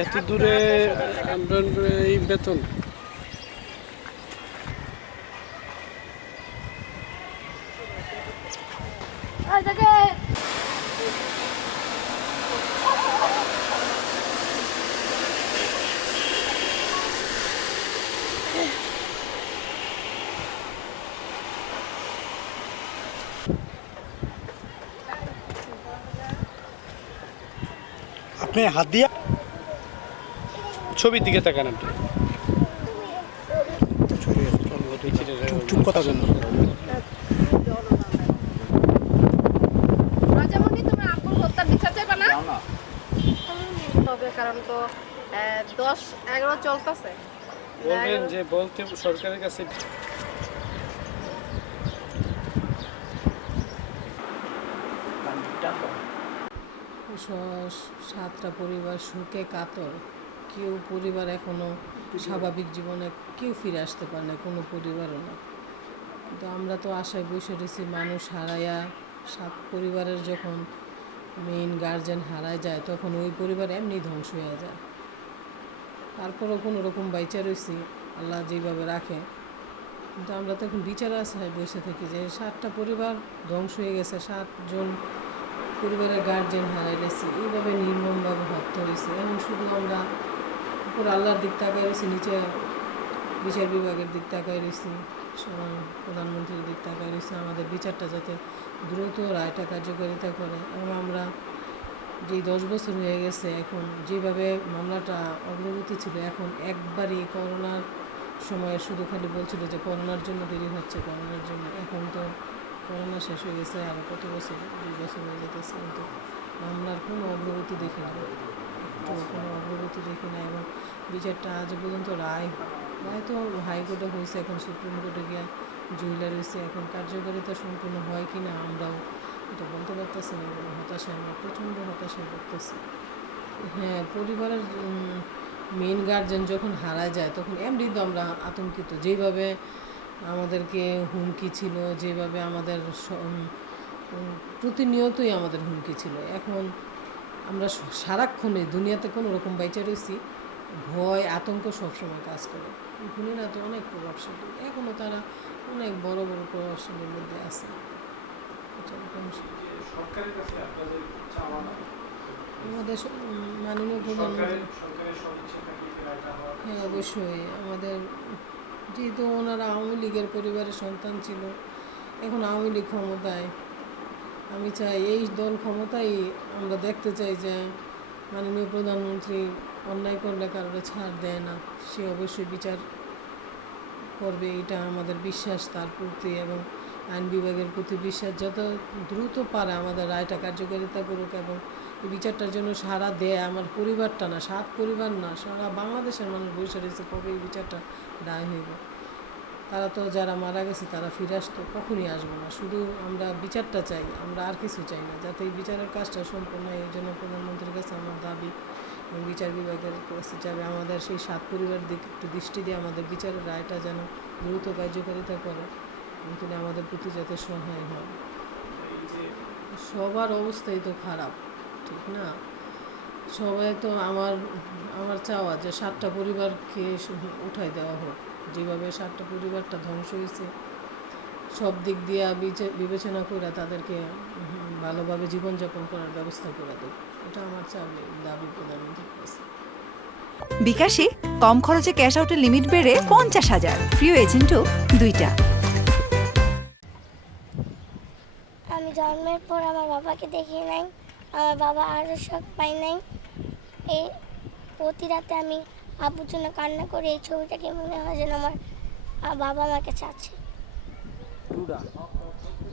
এত দূরে আমরা এই বেতন। আপনি হাত দিয়া ছবির দিকে তাকান আপনি। চুপ- কথা কারণ তো দশ এগারো চলতেছে। বলবেন যে বলতে সরকারের কাছে স- সাতটা পরিবার সুখে কাতর। কেউ পরিবার এখনও স্বাভাবিক জীবনে কেউ ফিরে আসতে পারে না কোনো পরিবারও না। কিন্তু আমরা তো আশায় বসে রয়েছি মানুষ হারায়া সাত পরিবারের যখন মেইন গার্জেন হারায় যায় তখন ওই পরিবার এমনি ধ্বংস হয়ে যায়। তারপরেও কোনো রকম বাইচা রয়েছি আল্লাহ যেভাবে রাখে। কিন্তু আমরা তো এখন বিচার আশায় বসে থাকি যে সাতটা পরিবার ধ্বংস হয়ে গেছে সাতজন পরিবারের গার্জেন হারাই গেছে। এইভাবে নির্মমভাবে হত্যা হয়েছে। এখন শুধু আমরা উপর আল্লাহর দিক তাকাই রয়েছি, নিচে বিচার বিভাগের দিক তাকাই রয়েছি প্রধানমন্ত্রীর দিক তাকাই রয়েছি, আমাদের বিচারটা যাতে দ্রুত রায়টা কার্যকারিতা করে। এবং আমরা যে দশ বছর হয়ে গেছে, এখন যেভাবে মামলাটা অগ্রগতি ছিল, এখন একবারই করোনার সময় শুধু খালি বলছিল যে করোনার জন্য দেরি হচ্ছে, করোনার জন্য। এখন তো করোনা শেষ হয়ে গেছে আরও কত বছর? দুই বছর হয়ে যেতেছে, কিন্তু মামলার কোনো অগ্রগতি দেখি না। একটু কোনো অগ্রগতি দেখি না এবং বিচারটা আজ পর্যন্ত রায় রায় তো হাইকোর্টে হয়েছে, এখন সুপ্রিম কোর্টে গিয়ে জুইলা রয়েছে, এখন কার্যকারিতা সম্পূর্ণ হয় কি না আমরাও এটা বলতে পারতেছি না এবং হতাশায় আমরা প্রচণ্ড হতাশায় পড়তেছি হ্যাঁ পরিবারের মেন গার্জেন যখন হারা যায়, তখন এমনি তো আমরা আতঙ্কিত। যেভাবে আমাদেরকে হুমকি ছিল, যেভাবে আমাদের প্রতিনিয়তই আমাদের হুমকি ছিল। এখন আমরা সারাক্ষণে দুনিয়াতে কোনো রকম বাইচা রয়েছি ভয় আতঙ্ক সবসময় কাজ করে। খুনিরা তো অনেক প্রভাবশালী এখনও তারা অনেক বড় বড় প্রভাবশালীর মধ্যে আছে। আমাদের মাননীয় প্রধানমন্ত্রী। হ্যাঁ অবশ্যই। আমাদের যেহেতু ওনারা আওয়ামী লীগের পরিবারের সন্তান ছিল এখন আওয়ামী লীগ ক্ষমতায় আমি চাই এই দল ক্ষমতায় আমরা দেখতে চাই যে মাননীয় প্রধানমন্ত্রী অন্যায় করলে কারোর ছাড় দেয় না। সে অবশ্যই বিচার করবে, এটা আমাদের বিশ্বাস, তার প্রতি এবং আইন বিভাগের প্রতি বিশ্বাস। যত দ্রুত পারে আমাদের রায়টা কার্যকারিতা করুক এবং এই বিচারটার জন্য সারা দেয় আমার পরিবারটা না, সাত পরিবার না, সারা বাংলাদেশের মানুষ বসে রয়েছে কবে এই বিচারটা রায় হইব। তারা তো যারা মারা গেছে, তারা ফিরে আসতো। কখনই আসব না। শুধু আমরা বিচারটা চাই, আমরা আর কিছু চাই না। যাতে এই বিচারের কাজটা সম্পূর্ণ হয়, এই জন্য প্রধানমন্ত্রীর কাছে আমার দাবি এবং বিচার বিভাগের কাছে যাবে আমাদের সেই সাত পরিবার দিকে একটু দৃষ্টি দিয়ে আমাদের বিচারের রায়টা যেন দ্রুত কার্যকারিতা করে তিনি আমাদের প্রতি যাতে সহায় হন সবার অবস্থাই তো খারাপ, ঠিক না? সবাই তো আমার আমার চাওয়া যে সাতটা পরিবারকে উঠাই দেওয়া হোক। যেভাবে সাতটা পরিবারটা ধ্বংস হয়েছে সব দিক দিয়ে বিবেচনা করে তাদেরকে ভালোভাবে জীবনযাপন করার ব্যবস্থা করে দেয় এটা আমার চাওয়া দাবি প্রধানমন্ত্রীর কাছে। বিকাশে কম খরচে ক্যাশ আউটের লিমিট বেড়ে পঞ্চাশ হাজার। প্রিয় এজেন্টও দুইটা। আমি জন্মের পর আমার বাবাকে দেখি নাই আমার বাবা আরও শখ পাই নাই। এই প্রতি রাতে আমি আব্বুর জন্য কান্না করে এই ছবিটাকে মনে হয় যেন আমার আ- বাবা আমাকে চাচ্ছে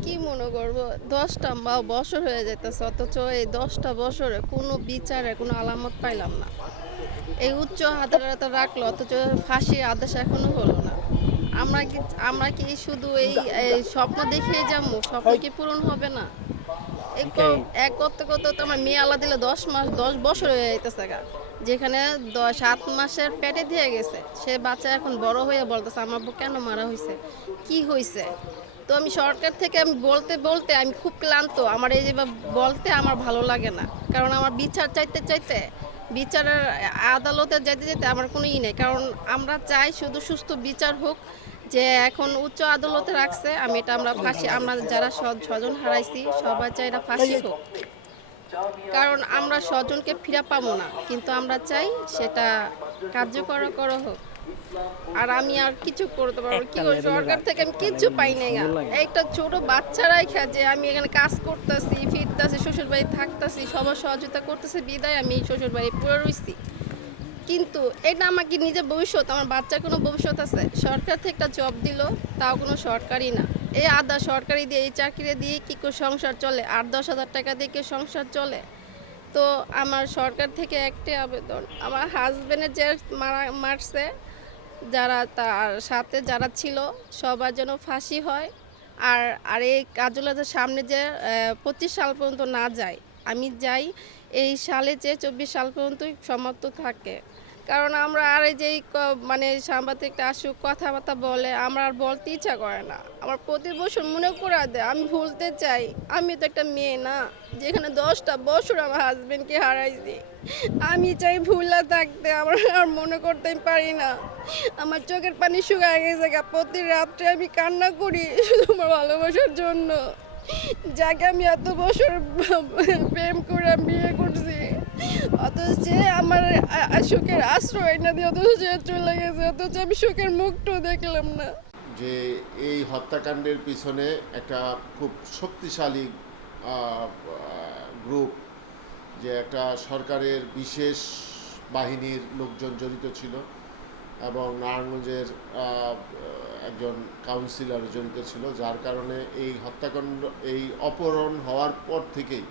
কি মনে করব? দশটা বা বছর হয়ে যেতেছে অথচ এই দশটা বছরে কোনো বিচারে কোনো আলামত পাইলাম না। এই উচ্চ আদালতে রাখল অথচ ফাঁসির আদেশ এখনও হলো না। আমরা কি আমরা কি শুধু এই এই স্বপ্ন দেখিয়ে যাব? স্বপ্ন কি পূরণ হবে না? এক করতে করতে তো আমার মেয়ে আলাদা দিলে দশ মাস দশ বছর হয়ে যাইতেছে গা। যেখানে দ- সাত মাসের পেটে দিয়ে গেছে, সে বাচ্চা এখন বড় হয়ে বলতেছে, আমার বউ কেন মারা হয়েছে কি হয়েছে তো আমি সরকার থেকে আমি বলতে বলতে আমি খুব ক্লান্ত। আমার এই যে বলতে আমার ভালো লাগে না। কারণ আমার বিচার চাইতে চাইতে, বিচারের আদালতে যেতে যেতে আমার কোনো ই নেই। কারণ আমরা চাই শুধু সুস্থ বিচার হোক, যে এখন উচ্চ আদালতে রাখছে, আমি এটা আমরা ফাঁসি, আমরা যারা স্ব- স্বজন হারাইছি, সবাই চাই এটা ফাঁসি হোক। কারণ আমরা স্বজনকে ফিরে পাবো না কিন্তু আমরা চাই সেটা কার্যকর করা হোক। আর আমি আর কিছু করতে পারব কি সরকার থেকে আমি কিছু পাই নাই একটা ছোট বাচ্চারাই যে আমি এখানে কাজ করতেছি ফিরতেছি শ্বশুর বাড়ি থাকতেছি সবার সহযোগিতা করতেছে বিদায় আমি শ্বশুর বাড়ি পুরো রইছি। কিন্তু এটা আমাকে নিজের ভবিষ্যৎ আমার বাচ্চার কোনো ভবিষ্যৎ আছে? সরকার থেকে একটা জব দিল তাও কোনো সরকারই না। এই আদা সরকারি দিয়ে, এই চাকরি দিয়ে কী করে সংসার চলে? আট দশ হাজার টাকা দিয়ে কি সংসার চলে? তো আমার সরকার থেকে একটি আবেদন, আমার হাজবেন্ডের যে মারা, মারছে, যারা তার সাথে যারা ছিল, সবার যেন ফাঁসি হয়। আর আর এই কাজলের সামনে যে পঁচিশ সাল পর্যন্ত না যায়, আমি যাই, এই সালে যে চব্বিশ সাল পর্যন্ত সমাপ্ত থাকে। কারণ আমরা আর এই যে ক- মানে সাংবাদিকটা আসুক, কথাবার্তা বলে, আমার আর বলতে ইচ্ছা করে না। আমার প্রতি বছর মনে করা দেয় আমি ভুলতে চাই। আমি তো একটা মেয়ে না, যেখানে দশটা বছর আমার হাজবেন্ডকে হারাইছি। আমি চাই ভুলা থাকতে, আমার আর মনে করতে পারি না। আমার চোখের পানি শুকায় গেছে। প্রতি রাত্রে আমি কান্না করি শুধু আমার ভালোবাসার জন্য। যাকে আমি এত বছর প্রেম করে বিয়ে করছি অথচ যে আমার আ- আশ্রয় না দিয়ে অথচ সে চলে গেছে, অথচ আমি সুখের মুখটাও দেখলাম না। যে এই হত্যাকাণ্ডের পিছনে একটা খুব শক্তিশালী গ্রুপ যে একটা সরকারের বিশেষ বাহিনীর লোকজন জড়িত ছিল এবং নারায়ণগঞ্জের একজন কাউন্সিলর জড়িত ছিল, যার কারণে এই হত্যাকাণ্ড, এই অপহরণ হওয়ার পর থেকেই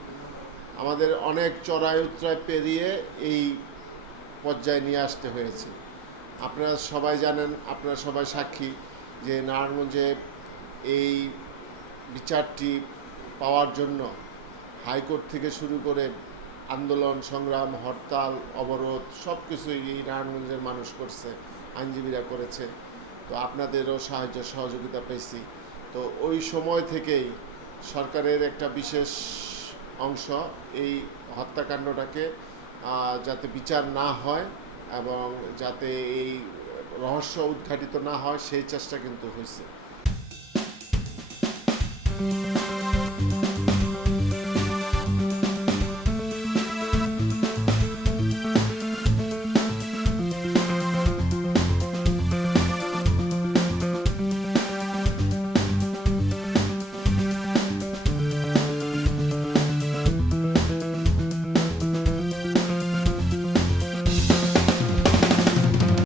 আমাদের অনেক চড়াই উতরাই পেরিয়ে এই পর্যায়ে নিয়ে আসতে হয়েছে। আপনারা সবাই জানেন, আপনারা সবাই সাক্ষী যে নারায়ণগঞ্জে এই বিচারটি পাওয়ার জন্য হাইকোর্ট থেকে শুরু করে আন্দোলন, সংগ্রাম, হরতাল, অবরোধ সব কিছুই এই নারায়ণগঞ্জের মানুষ করছে, আইনজীবীরা করেছে। তো আপনাদেরও সাহায্য, সহযোগিতা পেয়েছি। তো ওই সময় থেকেই সরকারের একটা বিশেষ অংশ, এই হত্যাকাণ্ডটাকে যাতে বিচার না হয় এবং যাতে এই রহস্য উদ্ঘাটিত না হয়, সেই চেষ্টা কিন্তু হয়েছে